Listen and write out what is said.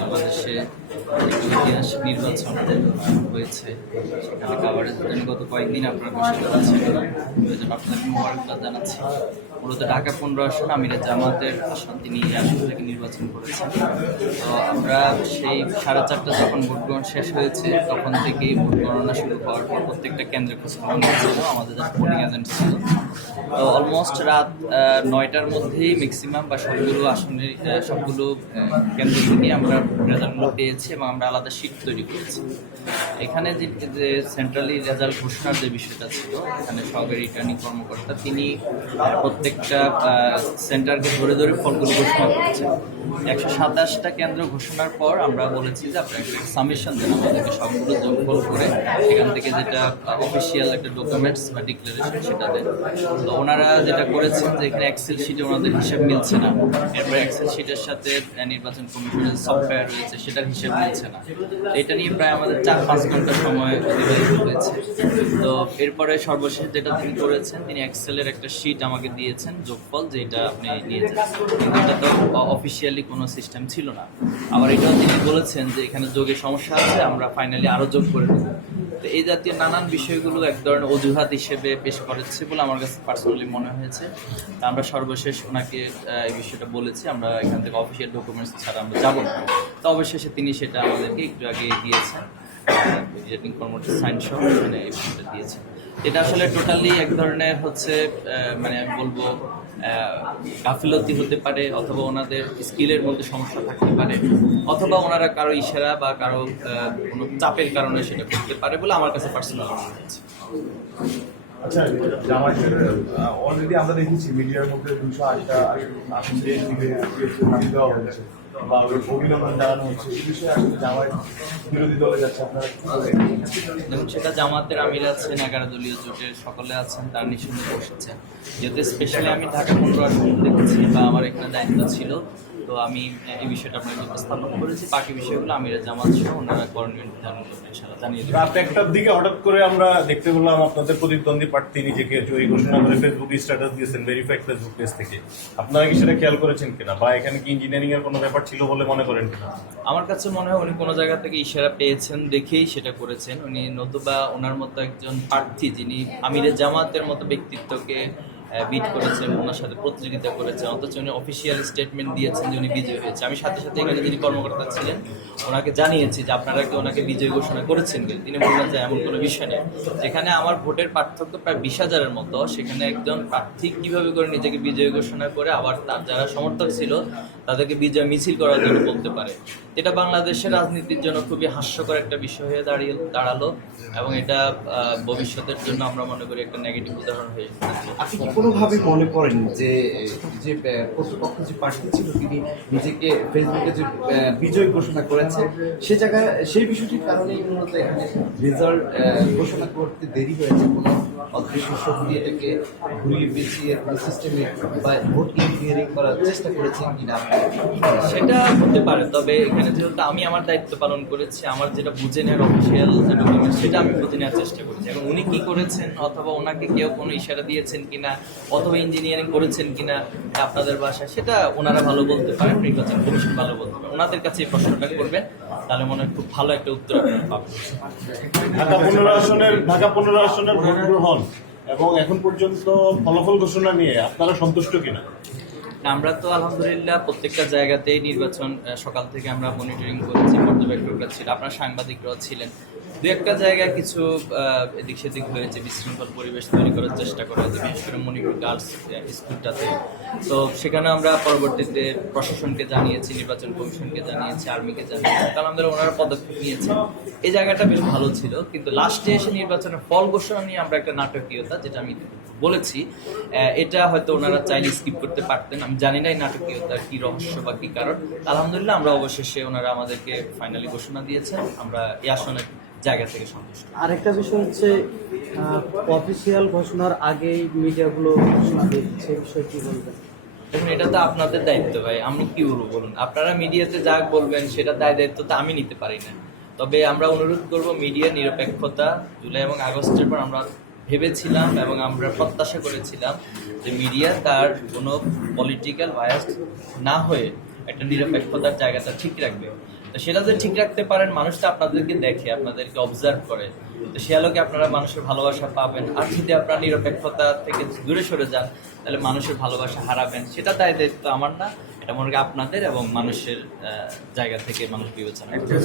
বাংলাদেশে একটি ঐতিহাসিক নির্বাচন হয়েছে, সেখানে কাভারেজ জন্য গত কয়েকদিন আপনারা বসে আছেন, ওই জন্য আপনাদের মোবারকবাদ জানাচ্ছি। মূলত ঢাকা 15 আসন আমিরে জামাতের আসন, তিনি এই আসন থেকে নির্বাচন করেছেন। তো আমরা সেই 4:30 যখন ভোট গ্রহণ শেষ হয়েছে তখন থেকেই ভোট গণনা শুরু হওয়ার পর প্রত্যেকটা কেন্দ্রে খোঁজখবর নিচ্ছিল আমাদের যারা পোলিং এজেন্ট ছিল। তো অলমোস্ট রাত 9টার মধ্যেই ম্যাক্সিমাম বা সবগুলো আসনের সবগুলো কেন্দ্র থেকে আমরা রেজাল্টগুলো পেয়েছি এবং আমরা আলাদা শিট তৈরি করেছি। এখানে যে সেন্ট্রালি রেজাল্ট ঘোষণার যে বিষয়টা ছিল, এখানে সহকারী রিটার্নিং কর্মকর্তা তিনি প্রত্যেকটা সেন্টারকে ধরে ধরে ফলগুলো ঘোষণা করেছেন। 127টা কেন্দ্র ঘোষণার পর আমরা বলেছি যে আপনারা একটা সাবমিশন দেন আমাদেরকে, সবগুলো যোগফল করে এখান থেকে যেটা অফিসিয়াল একটা ডকুমেন্টস বা ডিক্লারেশন সেটা দেন। তো ওনারা যেটা করেছেন যে এখানে এক্সেল শিটে ওনাদের হিসাব মিলছে না, এরপর এক্সেল শিটের সাথে নির্বাচন কমিশনের সফটওয়্যার রয়েছে সেটার হিসাব মিলছে না। এটা নিয়ে প্রায় আমাদের 4-5 ঘন্টা সময় অতিবাহিত হয়েছে। তো এরপরে সর্বশেষ যেটা তিনি করেছেন, তিনি এক্সেলের একটা শিট আমাকে দিয়েছেন যোগফল, যেটা আপনি নিয়েছেন, কিন্তু এটা তো অফিসিয়ালি কোনো সিস্টেম ছিল না। আবার এটাও তিনি বলেছেন যে এখানে যোগের সমস্যা আছে, আমরা ফাইনালি আরও যোগ করে দেবো। তো এই জাতীয় নানান বিষয়গুলো এক ধরনের অজুহাত হিসেবে পেশ করেছে বলে আমার কাছে পার্সোনালি মনে হয়েছে। আমরা সর্বশেষ ওনাকে এই বিষয়টা বলেছি, আমরা এখান থেকে অফিসিয়াল ডকুমেন্টস ছাড়া আমরা যাবো না। তো অবশেষে তিনি সেটা আমাদেরকে একটু আগে দিয়েছেন, রিটার্নিং কর্মকর্তা সাইন সহ মানে এই বিষয়টা দিয়েছেন। এটা আসলে টোটালি এক ধরনের হচ্ছে মানে আমি বলবো গাফিলতি হতে পারে, অথবা ওনাদের স্কিলের মধ্যে সমস্যা থাকতে পারে, অথবা ওনারা কারো ইশারা বা কারো কোনো চাপের কারণে সেটা করতে পারে বলে আমার কাছে পার্সোনাল মনে হচ্ছে। আচ্ছা, জামায়াতের অলরেডি আমরা দেখেছি মিডিয়ার মধ্যে 208টা আসন নাম দেওয়া হয়েছে বা অভিনন্দন জানানো হচ্ছে, এই বিষয়ে আসলে জামায়াত বিরোধী দলে যাচ্ছে, আপনারা দেখুন, সেটা জামাতের আমির আছেন, 11 দলীয় জোটের সকলে আছেন, তার নিঃসন্দেহে বসেছেন। যেহেতু স্পেশালি আমি ঢাকা 15 আসন দেখেছি বা আমার এখানে দায়িত্ব ছিল, তো আমি এই বিষয়টা আপনাকে উপস্থাপন করেছি। বাকি বিষয়গুলো আমিরা জামাত সহ ওনারা করণীয় জানিয়ে দেবেন। রাত 1টার দিকে হঠাৎ করে আমরা দেখতে পেলাম আপনাদের প্রতিদ্বন্দ্বী প্রার্থী নিজেকে জয়ী ঘোষণা করে ফেসবুকে স্ট্যাটাস দিয়েছেন ভেরিফাইড ফেসবুক পেজ থেকে। আপনারা কি সেটা খেয়াল করেছেন কিনা, বা এখানে কি ইঞ্জিনিয়ারিং এর কোনো ব্যাপার ছিল বলে মনে করেন কিনা? আমার কাছে মনে হয় উনি কোনো জায়গা থেকে ইশারা পেয়েছেন দেখেই সেটা করেছেন। উনি নতুবা ওনার মতো একজন প্রার্থী যিনি আমিরে জামাতের মতো ব্যক্তিত্বকে বিট করেছেন, ওনার সাথে প্রতিযোগিতা করেছেন, অথচ উনি অফিসিয়াল স্টেটমেন্ট দিয়েছেন যে উনি বিজয়ী হয়েছে। আমি সাথে সাথে এখানে যিনি কর্মকর্তা ছিলেন ওনাকে জানিয়েছি যে আপনারা কি ওনাকে বিজয়ী ঘোষণা করেছেন কিনা। তিনি বললেন যে এমন কোনো বিষয় নেই। যেখানে আমার ভোটের পার্থক্য প্রায় 20,000-এর মতো, সেখানে একজন প্রার্থী কীভাবে করে নিজেকে বিজয়ী ঘোষণা করে আবার তার যারা সমর্থক ছিল তাদেরকে বিজয় মিছিল করার জন্য বলতে পারে, এটা বাংলাদেশের রাজনীতির জন্য খুবই হাস্যকর একটা বিষয় হয়ে দাঁড়ালো এবং এটা ভবিষ্যতের জন্য আমরা মনে করি একটা নেগেটিভ উদাহরণ হয়ে আপনি কি কোনোভাবে মনে করেন যে যে প্রতিপক্ষ যে প্রার্থী ছিল তিনি নিজেকে ফেসবুকে যে বিজয় ঘোষণা করেছে সে জায়গায় সেই বিষয়টির কারণেই মূলত এখানে রেজাল্ট ঘোষণা করতে দেরি হয়েছে, কোনো অদৃশ্য শক্তি এটাকে ঘুরিয়ে পেঁচিয়ে সিস্টেমে বা ভোট ইঞ্জিনিয়ারিং করার চেষ্টা করেছেন কিনা? সেটা হতে পারে, তবে এখানে যেহেতু আমি আমার দায়িত্ব পালন করেছি, আমার যেটা বুঝে নেওয়ার অফিসিয়াল ডকুমেন্ট সেটা আমি বুঝে নেওয়ার চেষ্টা করেছি। এখন উনি কি করেছেন, অথবা ওনাকে কেউ কোনো ইশারা দিয়েছেন কিনা, অথবা ইঞ্জিনিয়ারিং করেছেন কিনা আপনাদের বাসায়, সেটা ওনারা ভালো বলতে পারেন, নির্বাচন কমিশন ভালো বলতে পারেন। ওনাদের কাছে এই প্রশ্নটা করবেন, তাহলে মনে হয় খুব ভালো একটা উত্তর আপনারা পাবেন। ঢাকা 15 আসনের ভোট গ্রহণ এবং এখন পর্যন্ত ফলাফল ঘোষণা নিয়ে আপনারা সন্তুষ্ট কিনা? আমরা তো আলহামদুলিল্লাহ প্রত্যেকটা জায়গাতেই নির্বাচন সকাল থেকে আমরা মনিটরিং করেছি, পর্যবেক্ষকরা ছিল, আপনার সাংবাদিকরাও ছিলেন। দু একটা জায়গায় কিছু এদিক সেদিক হয়েছে, বিশৃঙ্খল পরিবেশ তৈরি করার চেষ্টা করা হয়েছে, বিশেষ করে মণিপুর গার্লস স্কুলটাতে। তো সেখানে আমরা পরবর্তীতে প্রশাসনকে জানিয়েছি, নির্বাচন কমিশনকে জানিয়েছি, আর্মিকে জানিয়েছি, আলহামদুলিল্লাহ ওনারা পদক্ষেপ নিয়েছেন। এই জায়গাটা বেশ ভালো ছিল, কিন্তু লাস্টে এসে নির্বাচনের ফল ঘোষণা নিয়ে আমরা একটা নাটকীয়তা, যেটা আমি বলেছি, এটা হয়তো ওনারা চাইলে স্কিপ করতে পারতেন। আমি জানি না এই নাটকীয়তার কি রহস্য বা কি কারণ। আলহামদুলিল্লাহ আমরা অবশেষে ওনারা আমাদেরকে ফাইনালি ঘোষণা দিয়েছেন, আমরা এই আসনের জায়গা থেকে সন্তুষ্ট। আরেকটা বিষয় হচ্ছে অফিসিয়াল ঘোষণার আগেই মিডিয়াগুলো ঘোষণা দিচ্ছে, বিষয় কি বলবেন? দেখুন, এটা তো আপনাদের দায়িত্ব ভাই, আমি কি বলবো বলুন। আপনারা মিডিয়াতে যা বলবেন সেটা দায়িত্ব তো আমি নিতে পারি না। তবে আমরা অনুরোধ করব মিডিয়ার নিরপেক্ষতা। জুলাই এবং আগস্টের পর আমরা ভেবেছিলাম এবং আমরা প্রত্যাশা করেছিলাম যে মিডিয়া তার কোনো পলিটিক্যাল বায়াস না হয়ে একটা নিরপেক্ষতার জায়গাটা ঠিক রাখবে। তো সেটা যদি ঠিক রাখতে পারেন, মানুষ তো আপনাদেরকে দেখে, আপনাদেরকে অবজার্ভ করে, তো সে আলোকে আপনারা মানুষের ভালোবাসা পাবেন। আর যদি আপনারা নিরপেক্ষতা থেকে দূরে সরে যান, তাহলে মানুষের ভালোবাসা হারাবেন। সেটা দায়িত্ব আমার না, এটা মনে করি আপনাদের এবং মানুষের জায়গা থেকে মানুষ বিবেচনা করে।